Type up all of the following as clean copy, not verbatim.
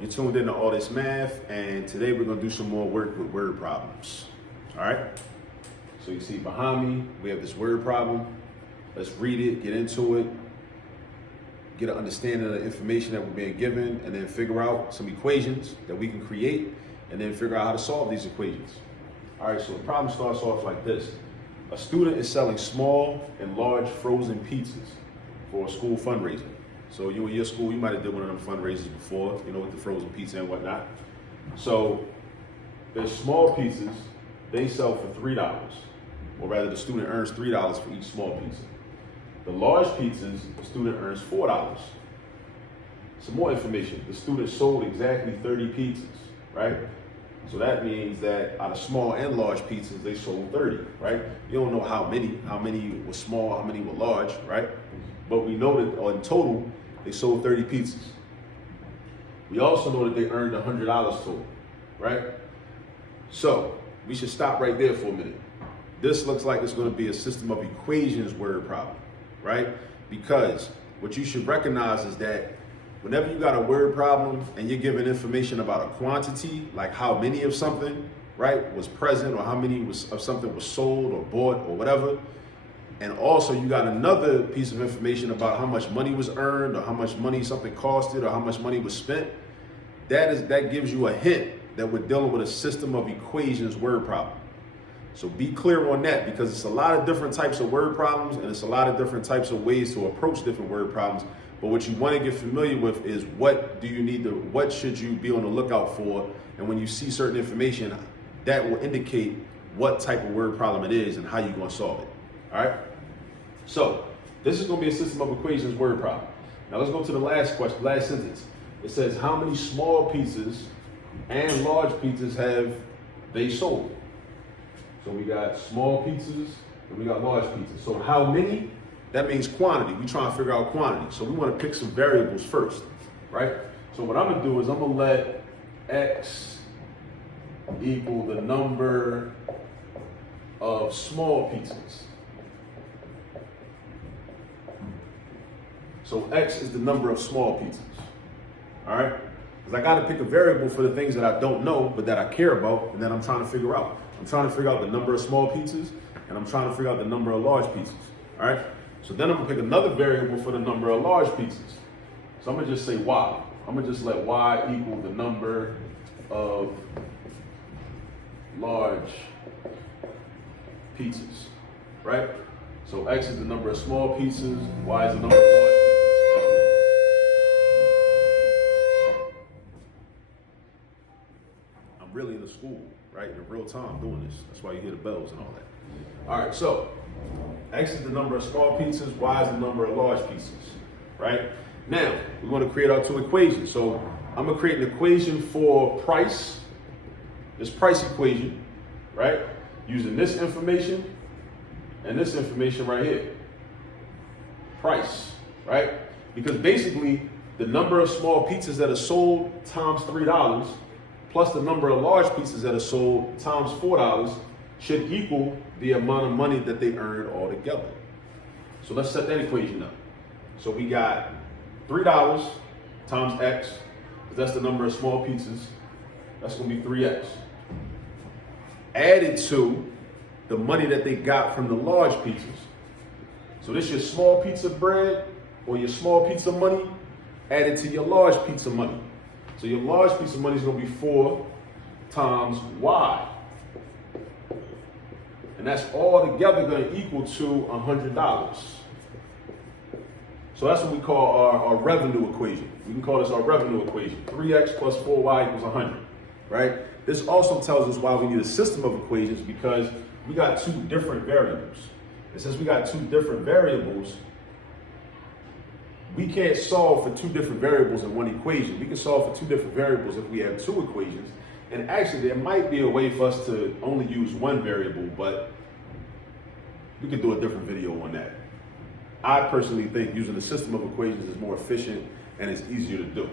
You're tuned into All This Math, and today we're going to do some more work with word problems. All right? So you see behind me, we have this word problem. Let's read it, get into it, get an understanding of the information that we're being given, and then figure out some equations that we can create, and then figure out how to solve these equations. All right, so the problem starts off like this. A student is selling small and large frozen pizzas for a school fundraiser. So you in your school, you might have did one of them fundraisers before, you know, with the frozen pizza and whatnot. So there's small pizzas, they sell for $3, or rather the student earns $3 for each small pizza. The large pizzas, the student earns $4. Some more information, the student sold exactly 30 pizzas, right? So that means that out of small and large pizzas, they sold 30, right? You don't know how many were small, how many were large, right? But we know that in total, they sold 30 pizzas. We also know that they earned $100 total, right? So we should stop right there for a minute. This looks like it's going to be a system of equations word problem, right? Because what you should recognize is that whenever you got a word problem and you're given information about a quantity, like how many of something, right, was present, or how many of something was sold or bought or whatever, and also you got another piece of information about how much money was earned or how much money something costed or how much money was spent, that gives you a hint that we're dealing with a system of equations word problem. So be clear on that, because it's a lot of different types of word problems and it's a lot of different types of ways to approach different word problems. But what you want to get familiar with is what should you be on the lookout for? And when you see certain information, that will indicate what type of word problem it is and how you're going to solve it. All right? So this is going to be a system of equations word problem. Now let's go to the last question, last sentence. It says, how many small pizzas and large pizzas have they sold? So we got small pizzas and we got large pizzas. So how many? That means quantity. We're trying to figure out quantity. So we want to pick some variables first, right? So what I'm going to do is I'm going to let X equal the number of small pizzas. So X is the number of small pizzas, all right? Because I got to pick a variable for the things that I don't know, but that I care about, and that I'm trying to figure out. I'm trying to figure out the number of small pizzas, and I'm trying to figure out the number of large pizzas, all right? So then I'm gonna pick another variable for the number of large pizzas. So I'm gonna just say Y. I'm gonna just let Y equal the number of large pizzas, right? So X is the number of small pizzas, Y is the number of large pizzas. I'm really in the school, right? In real time doing this. That's why you hear the bells and all that. All right, so X is the number of small pizzas, Y is the number of large pizzas, right? Now, we're going to create our two equations. So I'm going to create an equation for price, this price equation, right? Using this information and this information right here. Price, right? Because basically, the number of small pizzas that are sold times $3 plus the number of large pizzas that are sold times $4 should equal the amount of money that they earned altogether. So let's set that equation up. So we got $3 times X, because that's the number of small pizzas. That's going to be 3X. Added to the money that they got from the large pizzas. So this is your small pizza bread or your small pizza money added to your large pizza money. So your large pizza money is going to be 4 times Y. And that's all together going to equal to $100. So that's what we call our revenue equation. We can call this our revenue equation. 3X plus 4Y equals 100, right? This also tells us why we need a system of equations, because we got two different variables. And since we got two different variables, we can't solve for two different variables in one equation. We can solve for two different variables if we have two equations. And actually, there might be a way for us to only use one variable, but we could do a different video on that. I personally think using a system of equations is more efficient and it's easier to do.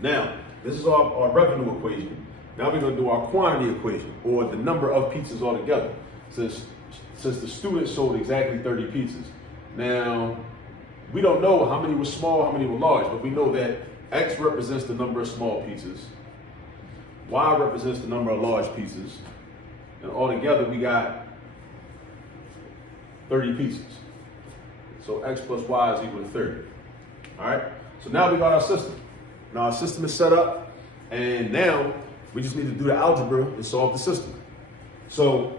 Now, this is our revenue equation. Now we're going to do our quantity equation, or the number of pizzas altogether, since the student sold exactly 30 pizzas. Now, we don't know how many were small, how many were large, but we know that X represents the number of small pieces. Y represents the number of large pieces. And altogether, we got 30 pieces. So X plus Y is equal to 30. All right? So now we got our system. Now our system is set up, and now we just need to do the algebra and solve the system. So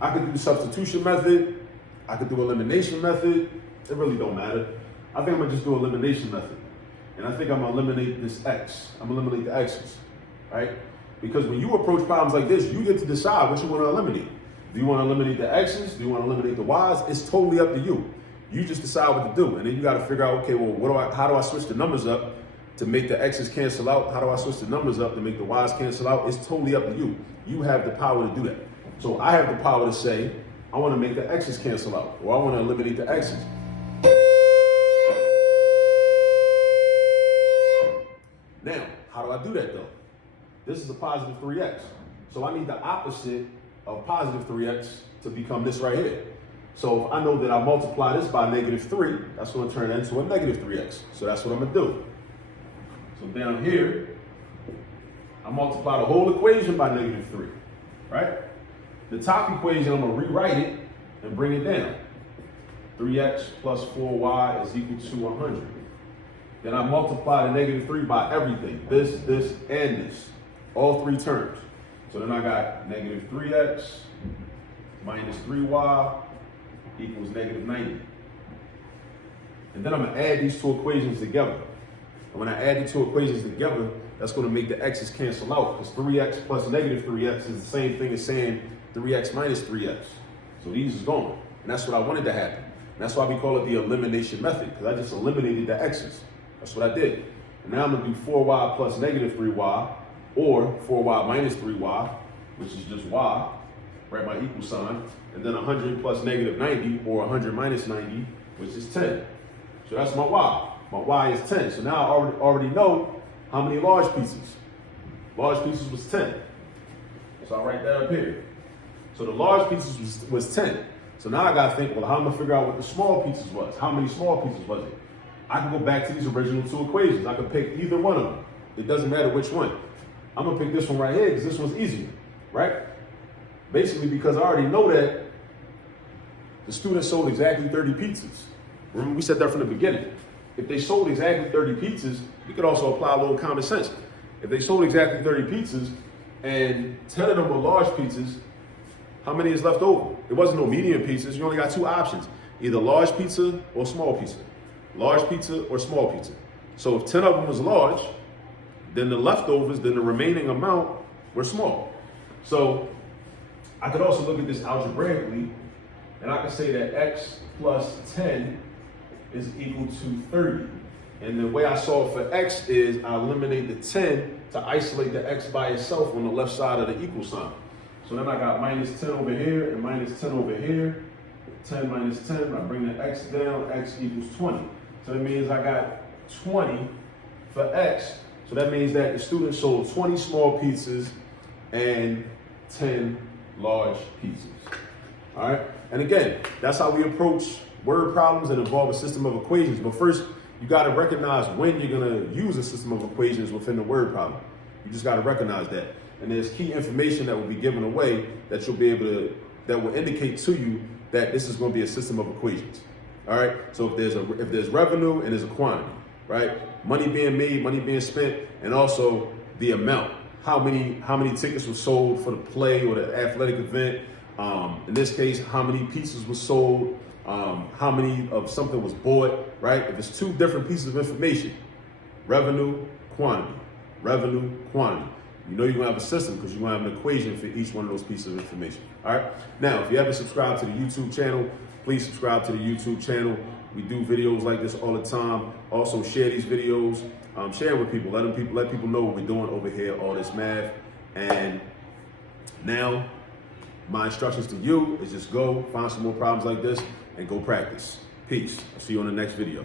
I could do the substitution method. I could do elimination method. It really don't matter. I think I'm gonna just do elimination method. And I think I'm gonna eliminate this X. I'm gonna eliminate the X's, right? Because when you approach problems like this, you get to decide what you wanna eliminate. Do you wanna eliminate the X's? Do you wanna eliminate the Y's? It's totally up to you. You just decide what to do. And then you gotta figure out, okay, well, how do I switch the numbers up to make the X's cancel out? How do I switch the numbers up to make the Y's cancel out? It's totally up to you. You have the power to do that. So I have the power to say, I wanna make the X's cancel out, or I wanna eliminate the X's. Now, how do I do that though? This is a positive 3x. So I need the opposite of positive 3x to become this right here. So if I know that I multiply this by -3, that's gonna turn into a -3x. So that's what I'm gonna do. So down here, I multiply the whole equation by -3, right? The top equation, I'm gonna rewrite it and bring it down. 3x plus 4y is equal to 100. Then I multiply the -3 by everything. This, and this. All three terms. So then I got -3x minus 3y equals -90. And then I'm gonna add these two equations together. And when I add these two equations together, that's gonna make the x's cancel out, because 3x plus -3x is the same thing as saying 3x minus 3x. So these is gone. And that's what I wanted to happen. And that's why we call it the elimination method, because I just eliminated the x's. That's what I did. And now I'm gonna do 4y plus -3y, or 4y minus 3y, which is just y, right, my equal sign, and then 100 plus -90, or 100 minus 90, which is 10. So that's my y. My y is 10. So now I already know how many large pieces. Large pieces was 10. So I'll write that up here. So the large pieces was 10. So now I gotta think, well, how am I gonna figure out what the small pieces was? How many small pieces was it? I can go back to these original two equations. I can pick either one of them. It doesn't matter which one. I'm gonna pick this one right here because this one's easier, right? Basically because I already know that the students sold exactly 30 pizzas. Remember, we said that from the beginning. If they sold exactly 30 pizzas, we could also apply a little common sense. If they sold exactly 30 pizzas and 10 of them were large pizzas, how many is left over? It wasn't no medium pizzas. You only got two options, either large pizza or small pizza. Large pizza or small pizza. So if 10 of them was large, then the leftovers, then the remaining amount were small. So I could also look at this algebraically, and I could say that x plus 10 is equal to 30. And the way I solve for x is I eliminate the 10 to isolate the x by itself on the left side of the equal sign. So then I got minus 10 over here and minus 10 over here. 10 minus 10, I bring the x down, x equals 20. So that means I got 20 for x. So that means that the student sold 20 small pizzas and 10 large pizzas. All right? And again, that's how we approach word problems that involve a system of equations. But first, you got to recognize when you're going to use a system of equations within the word problem. You just got to recognize that. And there's key information that will be given away that you'll be able to, that will indicate to you that this is going to be a system of equations. All right? So if there's revenue and there's a quantity, right? Money being made, money being spent, and also the amount. How many tickets were sold for the play or the athletic event? In this case, how many pieces were sold? How many of something was bought, right? If it's two different pieces of information, revenue, quantity, revenue, quantity. You know you're gonna have a system because you're gonna have an equation for each one of those pieces of information. All right. Now, if you haven't subscribed to the YouTube channel, please subscribe to the YouTube channel. We do videos like this all the time. Also share these videos, share it with people. Let people know what we're doing over here, all this math. And now my instructions to you is just go find some more problems like this and go practice. Peace. I'll see you on the next video.